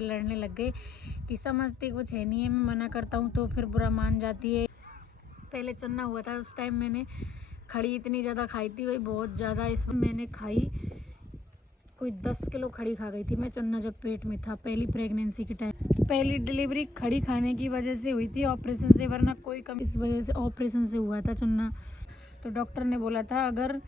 लड़ने लग गए कि समझती कुछ है नहीं है, मैं मना करता हूँ तो फिर बुरा मान जाती है। पहले चुन्ना हुआ था उस टाइम मैंने खड़ी इतनी ज़्यादा खाई थी, वही बहुत ज़्यादा। इसमें मैंने खाई कोई 10 किलो खड़ी खा गई थी मैं चुन्ना जब पेट में था, पहली प्रेगनेंसी के टाइम। पहली डिलीवरी खड़ी खाने की वजह से हुई थी, ऑपरेशन से, वरना कोई कम इस वजह से ऑपरेशन से हुआ था चुन्ना। तो डॉक्टर ने बोला था अगर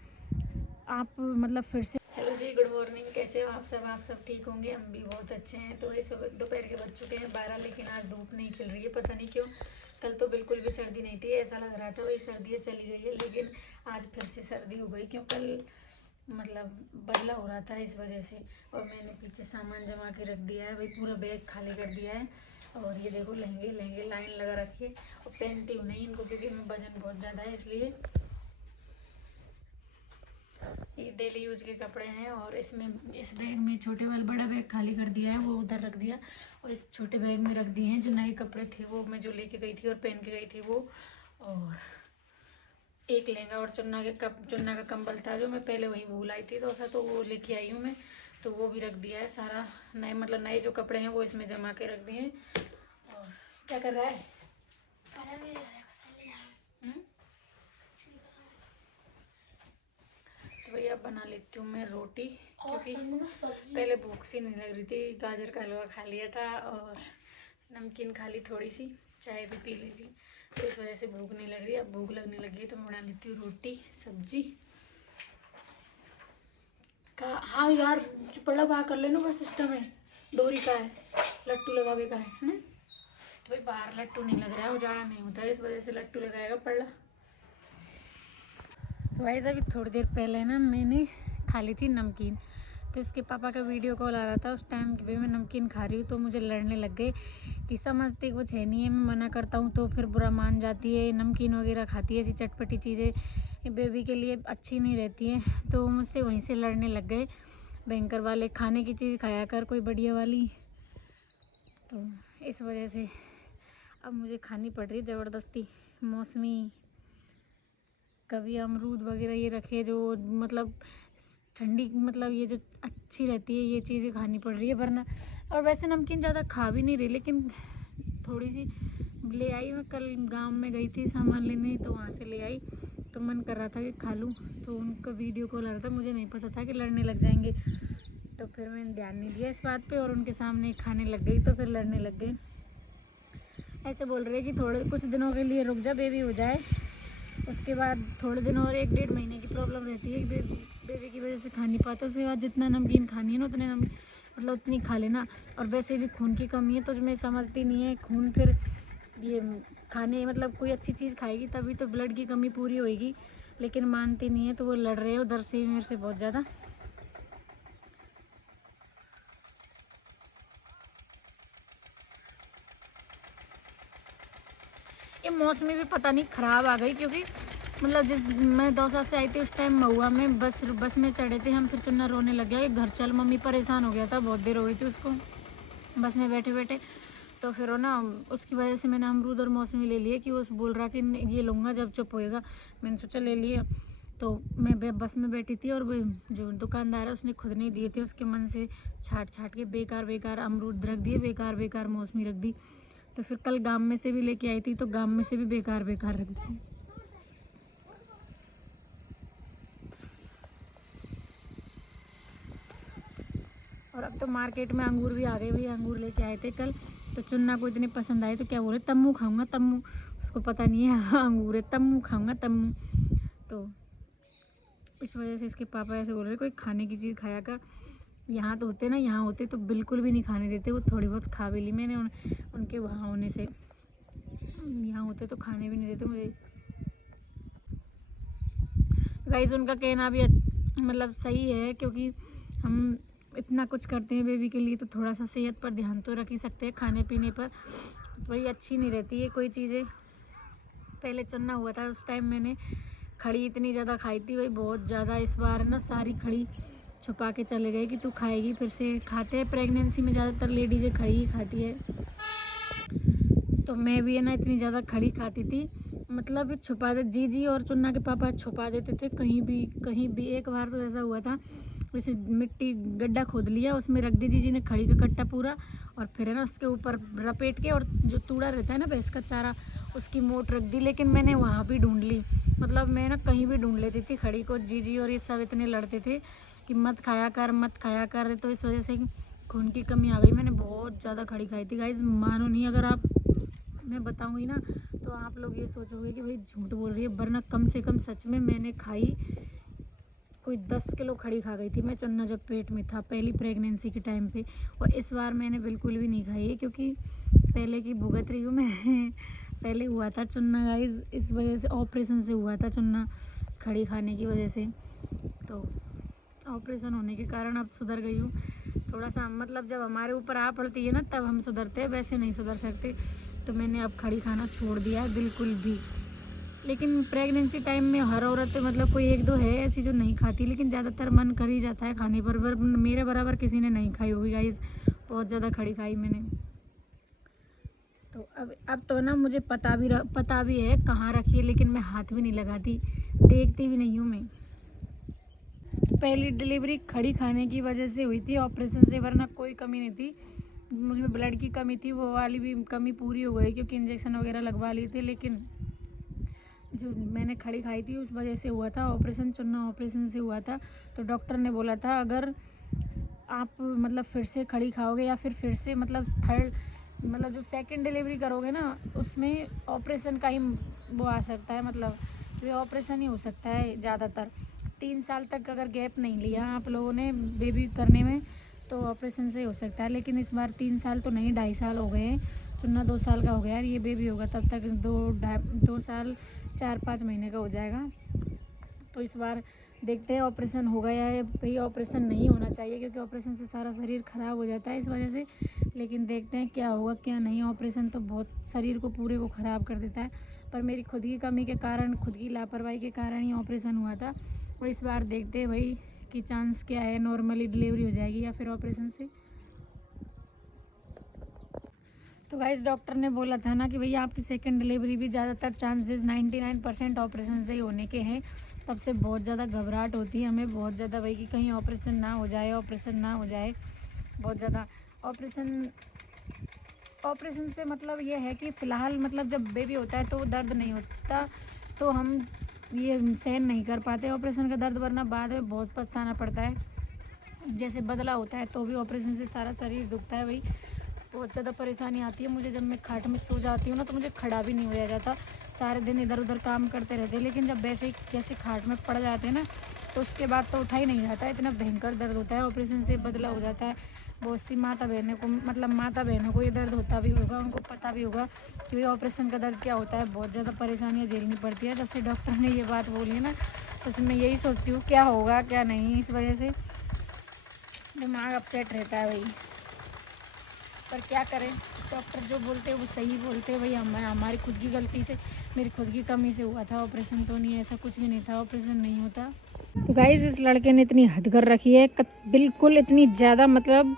आप मतलब फिर से। हेलो जी, गुड मॉर्निंग, कैसे हो आप सब ठीक होंगे। हम भी बहुत अच्छे हैं। तो इस वक्त दोपहर के बज चुके हैं 12, लेकिन आज धूप नहीं खिल रही है, पता नहीं क्यों। कल तो बिल्कुल भी सर्दी नहीं थी, ऐसा लग रहा था वही सर्दी चली गई है, लेकिन आज फिर से सर्दी हो गई, क्यों कल मतलब बदला हो रहा था इस वजह से। और मैंने पीछे सामान जमा के रख दिया है, भाई पूरा बैग खाली कर दिया है। और ये देखो लहंगे लाइन लगा रखी है, और पहनती हूँ नहीं इनको क्योंकि मैं वजन बहुत ज़्यादा है, इसलिए। ये डेली यूज के कपड़े हैं, और इसमें इस बैग में छोटे वाला बड़ा बैग खाली कर दिया है, वो उधर रख दिया, और इस छोटे बैग में रख दिए हैं जो नए कपड़े थे, वो मैं जो लेके गई थी और पहन के गई थी वो। और एक लहंगा और चुन्ना का कंबल था जो मैं पहले वहीं भूल आई थी, तो ऐसा तो वो लेके आई हूँ मैं, तो वो भी रख दिया है सारा। नए मतलब नए जो कपड़े हैं वो इसमें जमा के रख दिए हैं। और क्या कर रहा है? तो भैया बना लेती हूँ मैं रोटी, क्योंकि पहले भूख सी नहीं लग रही थी। गाजर का हलवा खा लिया था और नमकीन खा ली, थोड़ी सी चाय भी पी ली थी, तो इस वजह से भूख नहीं लग रही। अब भूख लगने लगी है तो मैं बना लेती हूँ रोटी सब्जी का। हाँ यार, पड़ा बाहर कर लेना बस, सिस्टम है डोरी का है, लट्टू लगावे का है ना। तो भाई बाहर लट्टू नहीं लग रहा है, उजाड़ा नहीं होता है, इस वजह से लट्टू लगाएगा पड़ा। तो भाई अभी थोड़ी देर पहले ना मैंने खा ली थी नमकीन, तो इसके पापा का वीडियो कॉल आ रहा था उस टाइम कि भाई मैं नमकीन खा रही हूँ, तो मुझे लड़ने लग गए कि समझती कुछ है नहीं है, मैं मना करता हूँ तो फिर बुरा मान जाती है, नमकीन वगैरह खाती है, ऐसी चटपटी चीज़ें बेबी के लिए अच्छी नहीं रहती है। तो मुझसे वहीं से लड़ने लग गए, भयंकर वाले खाने की चीज़ खाया कर कोई बढ़िया वाली। तो इस वजह से अब मुझे खानी पड़ रही है ज़बरदस्ती। मौसमी, कभी अमरूद वगैरह ये रखे जो मतलब ठंडी, मतलब ये जो अच्छी रहती है ये चीज़ें खानी पड़ रही है, वरना। और वैसे नमकीन ज़्यादा खा भी नहीं रही, लेकिन थोड़ी सी ले आई। मैं कल गांव में गई थी सामान लेने, तो वहाँ से ले आई, तो मन कर रहा था कि खा लूँ, तो उनका वीडियो कॉल आ रहा था, मुझे नहीं पता था कि लड़ने लग जाएंगे, तो फिर मैंने ध्यान नहीं दिया इस बात पे, और उनके सामने खाने लग गई, तो फिर लड़ने लग गए। ऐसे बोल रहे कि थोड़े कुछ दिनों के लिए रुक जा, बेबी हो जाए, उसके बाद थोड़े दिन और 1-1.5 महीने की प्रॉब्लम रहती है कि बेबी की वजह से खा नहीं पाता। उसके बाद जितना नमकीन खानी है ना उतने मतलब उतनी खा लेना। और वैसे भी खून की कमी है, तो मैं समझती नहीं है खून, फिर ये खाने मतलब कोई अच्छी चीज़ खाएगी तभी तो ब्लड की कमी पूरी होएगी, लेकिन मानती नहीं है, तो वो लड़ रहे हैं उधर से मेरे से बहुत ज़्यादा। ये मौसमी भी पता नहीं ख़राब आ गई, क्योंकि मतलब जिस मैं दौसा से आई थी उस टाइम महुआ में बस में चढ़े थे हम, फिर चुन्ना रोने लग गया कि घर चल, मम्मी परेशान हो गया था, बहुत देर हो गई थी उसको बस में बैठे बैठे। तो फिर वो ना उसकी वजह से मैंने अमरूद और मौसमी ले लिए, कि वो बोल रहा कि ये लूँगा जब चुप होएगा, मैंने सोचा ले लिया। तो मैं बस में बैठी थी, और वो जो दुकानदार है उसने खुद नहीं दिए थे, उसके मन से छाट के बेकार अमरूद रख दिए, बेकार मौसमी रख दी। तो फिर कल गांव में से भी लेके आई थी, तो गांव में से भी बेकार रख दी। और अब तो मार्केट में अंगूर भी आ गए, भैया अंगूर लेके आए थे कल, तो चुन्ना को इतने पसंद आए, तो क्या बोले तम्मू खाऊंगा तम्मू, उसको पता नहीं है हाँ अंगूर है, तम्मू खाऊंगा तम्मू। तो इस वजह से इसके पापा ऐसे बोल रहे कोई खाने की चीज़ खाया कर। यहाँ तो होते ना, यहाँ होते तो बिल्कुल भी नहीं खाने देते, वो थोड़ी बहुत खा भी ली मैंने उनके वहाँ होने से, यहाँ होते तो खाने भी नहीं देते मुझे। गाइस उनका कहना भी मतलब सही है, क्योंकि हम इतना कुछ करते हैं बेबी के लिए, तो थोड़ा सा सेहत पर ध्यान तो रख ही सकते हैं, खाने पीने पर वही अच्छी नहीं रहती है कोई चीज़ें। पहले चुन्ना हुआ था उस टाइम मैंने खड़ी इतनी ज़्यादा खाई थी, वही बहुत ज़्यादा। इस बार ना सारी खड़ी छुपा के चले गए कि तू खाएगी, फिर से खाते हैं प्रेगनेंसी में ज़्यादातर लेडीज़ें खड़ी ही खाती है, तो मैं भी है ना इतनी ज़्यादा खड़ी खाती थी, मतलब छुपा दे जीजी और चुन्ना के पापा छुपा देते थे कहीं भी। एक बार तो ऐसा हुआ था, वैसे मिट्टी गड्ढा खोद लिया, उसमें रख दी जीजी ने खड़ी का कट्टा पूरा, और फिर है ना उसके ऊपर लपेट के, और जो तूड़ा रहता है ना भैंस का चारा, उसकी मोट रख दी। लेकिन मैंने वहाँ भी ढूंढ ली, मतलब मैं ना कहीं भी ढूंढ लेती थी खड़ी को। जीजी और ये सब इतने लड़ते थे कि मत खाया कर मत खाया कर, तो इस वजह से खून की कमी आ गई। मैंने बहुत ज़्यादा खड़ी खाई थी गाइस, मानो नहीं, अगर आप मैं बताऊंगी ना तो आप लोग ये सोचोगे कि भाई झूठ बोल रही है, वरना कम से कम सच में मैंने खाई कोई 10 किलो खड़ी खा गई थी मैं चुन्ना, जब पेट में था पहली प्रेगनेंसी के टाइम पे। और इस बार मैंने बिल्कुल भी नहीं खाई है, क्योंकि पहले की भुगत रही हूँ मैं पहले हुआ था चुन्ना गाइस, इस वजह से ऑपरेशन से हुआ था चुन्ना, खड़ी खाने की वजह से। तो ऑपरेशन होने के कारण अब सुधर गई हूँ थोड़ा सा, मतलब जब हमारे ऊपर आ पड़ती है ना तब हम सुधरते हैं, वैसे नहीं सुधर सकते। तो मैंने अब खड़ी खाना छोड़ दिया है बिल्कुल भी। लेकिन प्रेगनेंसी टाइम में हर औरत, मतलब कोई एक दो है ऐसी जो नहीं खाती, लेकिन ज़्यादातर मन कर ही जाता है खाने पर। मेरे बराबर किसी ने नहीं खाई होगी गाइस, बहुत ज़्यादा खड़ी खाई मैंने। तो अब तो ना मुझे पता भी है कहाँ रखी है, लेकिन मैं हाथ भी नहीं लगाती, देखती भी नहीं हूँ मैं। पहली डिलीवरी खड़ी खाने की वजह से हुई थी, ऑपरेशन से, वरना कोई कमी नहीं थी। मुझमें ब्लड की कमी थी, वो वाली भी कमी पूरी हो गई, क्योंकि इंजेक्शन वगैरह लगवा लिए थे। लेकिन जो मैंने खड़ी खाई थी उस वजह से हुआ था ऑपरेशन, चुन्ना ऑपरेशन से हुआ था। तो डॉक्टर ने बोला था अगर आप मतलब फिर से खड़ी खाओगे, या फिर से मतलब थर्ड, मतलब जो सेकंड डिलीवरी करोगे ना, उसमें ऑपरेशन का ही वो आ सकता है, मतलब ये ऑपरेशन ही हो सकता है ज़्यादातर। 3 साल तक अगर गैप नहीं लिया आप लोगों ने बेबी करने में, तो ऑपरेशन से हो सकता है। लेकिन इस बार 3 साल तो नहीं, 2.5 साल हो गए हैं, चुन्ना 2 साल का हो गया, और ये बेबी होगा तब तक 2 साल 4-5 महीने का हो जाएगा। तो इस बार देखते हैं ऑपरेशन होगा या भाई ऑपरेशन नहीं होना चाहिए, क्योंकि ऑपरेशन से सारा शरीर ख़राब हो जाता है इस वजह से। लेकिन देखते हैं क्या होगा क्या नहीं। ऑपरेशन तो बहुत शरीर को पूरे को ख़राब कर देता है, पर मेरी खुद की कमी के कारण, खुद की लापरवाही के कारण ही ऑपरेशन हुआ था। और इस बार देखते हैं भाई कि चांस क्या है, नॉर्मली डिलीवरी हो जाएगी या फिर ऑपरेशन से। तो गाइस डॉक्टर ने बोला था ना कि भैया आपकी सेकंड डिलीवरी भी ज़्यादातर चांसेस 99% ऑपरेशन से ही होने के हैं। तब से बहुत ज़्यादा घबराहट होती है हमें, बहुत ज़्यादा भाई कि कहीं ऑपरेशन ना हो जाए, ऑपरेशन ना हो जाए, बहुत ज़्यादा। ऑपरेशन से मतलब ये है कि फ़िलहाल मतलब जब बेबी होता है तो दर्द नहीं होता, तो हम ये सहन नहीं कर पाते ऑपरेशन का दर्द, वरना बाद में बहुत पछताना पड़ता है। जैसे बदला होता है तो भी ऑपरेशन से सारा शरीर दुखता है भाई, बहुत ज़्यादा परेशानी आती है मुझे। जब मैं खाट में सो जाती हूँ ना तो मुझे खड़ा भी नहीं होया जाता, सारे दिन इधर उधर काम करते रहते हैं। लेकिन जब वैसे ही जैसे खाट में पड़ जाते हैं ना, तो उसके बाद तो उठा ही नहीं जाता, इतना भयंकर दर्द होता है। ऑपरेशन से बदला हो जाता है। बहुत सी माता बहनों को, मतलब माता बहनों को ये दर्द होता भी होगा, उनको पता भी होगा कि भाई ऑपरेशन का दर्द क्या होता है। बहुत ज़्यादा परेशानियाँ झेलनी पड़ती है। जब से डॉक्टर ने ये बात बोली है ना, तो मैं यही सोचती हूँ क्या होगा क्या नहीं, इस वजह से दिमाग अपसेट रहता है भाई। पर क्या करें, डॉक्टर जो बोलते हैं वो सही बोलते हैं भाई। हमारी खुद की गलती से, मेरी खुद की कमी से हुआ था ऑपरेशन, तो नहीं ऐसा कुछ भी नहीं था, ऑपरेशन नहीं होता। तो गाइस इस लड़के ने इतनी हद कर रखी है, बिल्कुल इतनी ज़्यादा, मतलब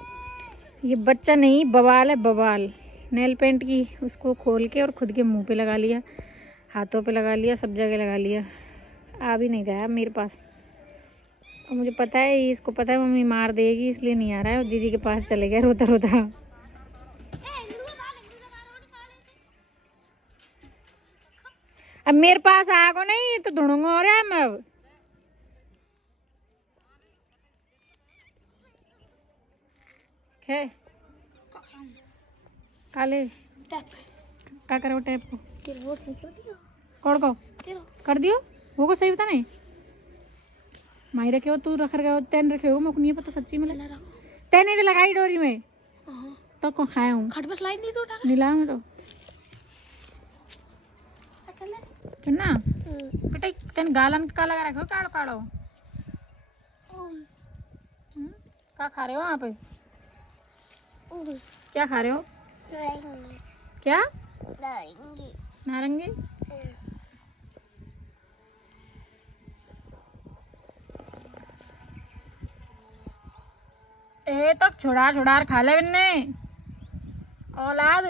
ये बच्चा नहीं बवाल है बवाल। नेल पेंट की उसको खोल के और खुद के मुंह पे लगा लिया, हाथों पे लगा लिया, सब जगह लगा लिया। आ भी नहीं रहा मेरे पास, और मुझे पता है इसको पता है मम्मी मार देगी, इसलिए नहीं आ रहा है। और दीदी के पास चले गया रोता रोता। अब मेरे पास आगो नहीं तो ढूंढूंगा, और मैं अब काले क्या करो टैप को कौड़ को कर दियो, वो को सही बता नहीं माही रखे हो तू, रख रखे हो तेन रखे हो, मुझे नहीं पता सच्ची में। तेन नहीं लगाई डोरी में तो कौन खाया हूँ, खट बस लाइन नहीं तो उठा नीला में तो चुन्ना बेटा तेन गालन का लगा रखो, काड़ो काड़ो क्या खा रहे हो वहाँ पे, क्या खा रहे हो, क्या नारंगी। ए तक छुड़ा छुड़ा खा ले बिन्ने औलाद।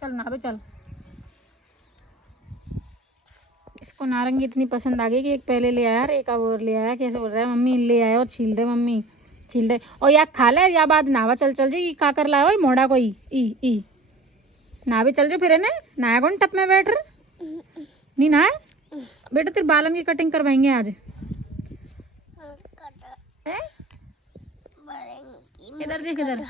चल ना बे चल, इसको नारंगी इतनी पसंद आ गई कि एक पहले ले आया और एक अब और ले आया। कैसे बोल रहा है मम्मी ले आया और छील दे मम्मी छील दे और या खा ले या बाद नावा चल चल जी का कर लाओ मोड़ा कोई ई ना भी चल जो फिर है ना नया कौन टप में बैठ रहा नहीं ना बेटा तेरे बालन की कटिंग करवाएंगे आज इधर देख इधर